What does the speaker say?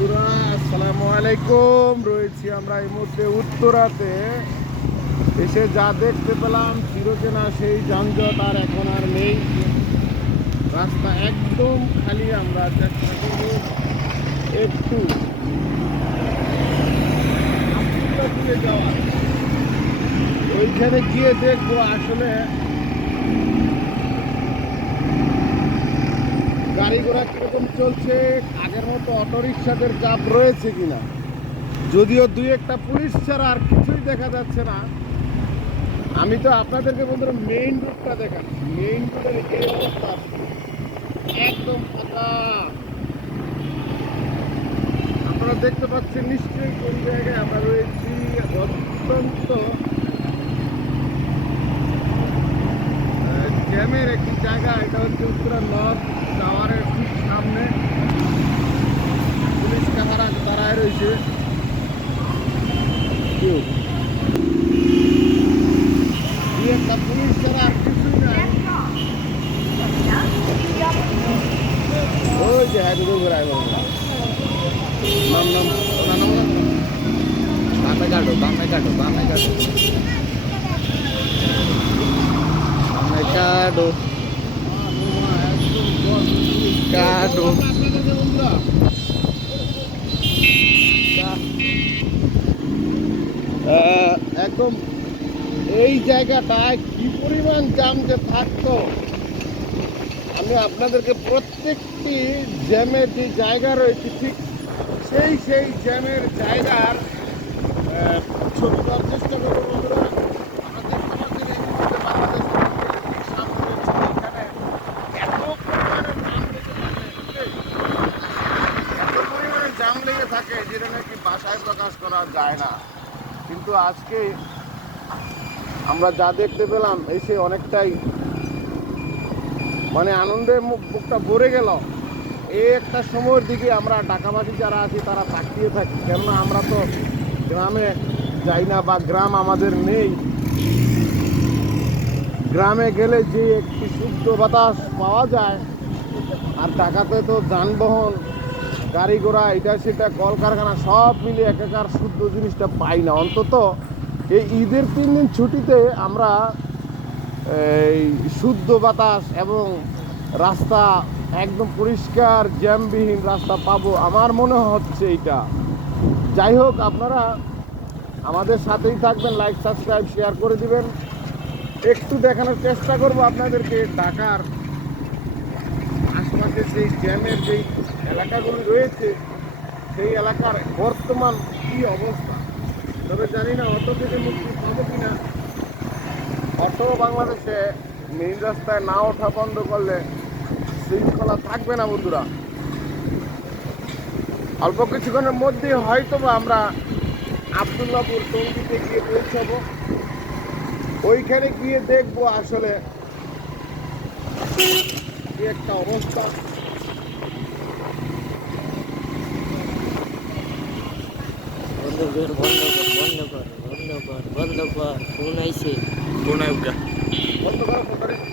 বন্ধুরা রয়েছি আমরা এই মুহূর্তে উত্তরাতে। এসে যা দেখতে পেলাম, চিরচেনা সেই যানজট আর এখন আর নেই। রাস্তা একদম খালি, আমরা চেষ্টা করব একটু যাওয়ার। ওইখানে গিয়ে দেখব আসলে গাড়ি ঘোড়া কীরকম চলছে? আগের মতো অটোরিকশাদের চাপ রয়েছে কিনা? যদিও দুই একটা পুলিশ ছাড়া আর কিছুই দেখা যাচ্ছে না। আমি তো আপনাদেরকে বন্ধুরা মেইন রুটটা দেখাচ্ছি। মেইন রুটের এই অবস্থা একদম ফাঁকা। আপনারা দেখতে পাচ্ছেন নিশ্চয়ই কোন জায়গায় আমরা রয়েছি। অত্যন্ত জ্যামের একটি জায়গা, এটা হচ্ছে উত্তরা নর্থ টাওয়ারের ঠিক সামনে। পুলিশ ক্যামেরা দাঁড়ায় রয়েছে। একটা পুলিশ ছাড়া বামে কাটো বামে কাটো বামে কাটো। বন্ধুরা আহ, একদম এই জায়গাটায় কি পরিমাণ জাম যে থাকতো। আমি আপনাদেরকে প্রত্যেকটি জ্যামের যে জায়গা রয়েছে ঠিক সেই সেই জ্যামের জায়গার ছবি দেওয়ার চেষ্টা করব বন্ধুরা আমরা দেখতে পাচ্ছি এই মুহূর্তে বাংলাদেশ ঠিক সামনে রয়েছে এখানে এত পরিমাণে জাম লেগে থাকে এত পরিমাণে জাম লেগে নাকি বাসায় প্রকাশ করা যায় না। কিন্তু আজকে আমরা যা দেখতে পেলাম, এসে অনেকটাই মানে আনন্দে মুখ বুকটা ভরে গেল। এই একটা সময়ের দিকে আমরা ঢাকাবাসী যারা আছি, তারা তাকিয়ে থাকি। কেননা আমরা তো গ্রামে যাই না বা গ্রাম আমাদের নেই। গ্রামে গেলে যে একটি শুদ্ধ বাতাস পাওয়া যায়, আর ঢাকাতে তো যানবাহন গাড়ি ঘোড়া, এটা সেটা, কলকারখানা, সব মিলে একাকার শুদ্ধ জিনিসটা পাই না। অন্তত এই ঈদের তিন দিন ছুটিতে আমরা, এই শুদ্ধ বাতাস এবং রাস্তা একদম পরিষ্কার, জ্যামবিহীন রাস্তা পাবো, আমার মনে হচ্ছে এটা যাই হোক, আপনারা আমাদের সাথেই থাকবেন লাইক সাবস্ক্রাইব শেয়ার করে দিবেন। একটু দেখানোর চেষ্টা করব আপনাদেরকে ঢাকার আশপাশে সেই জ্যামের যেই এলাকাগুলি রয়েছে, সেই এলাকার বর্তমান কি অবস্থা? তবে জানি না অটো থেকে মুক্তি পাবো কিনা। অটো বাংলাদেশে মেইন রাস্তায় না ওঠা বন্ধ করলে শৃঙ্খলা থাকবে না বন্ধুরা। অল্প কিছুক্ষণের মধ্যে হয়তো বা আমরা আবদুল্লাপুর টঙ্গিতে গিয়ে পৌঁছাবো। ওইখানে গিয়ে দেখব আসলে কি একটা অবস্থা। বন্ধ কর বন্ধ কর বন্ধ কর বন্ধ কর বন্ধ কর ফোন আইছে বন্ধ করা।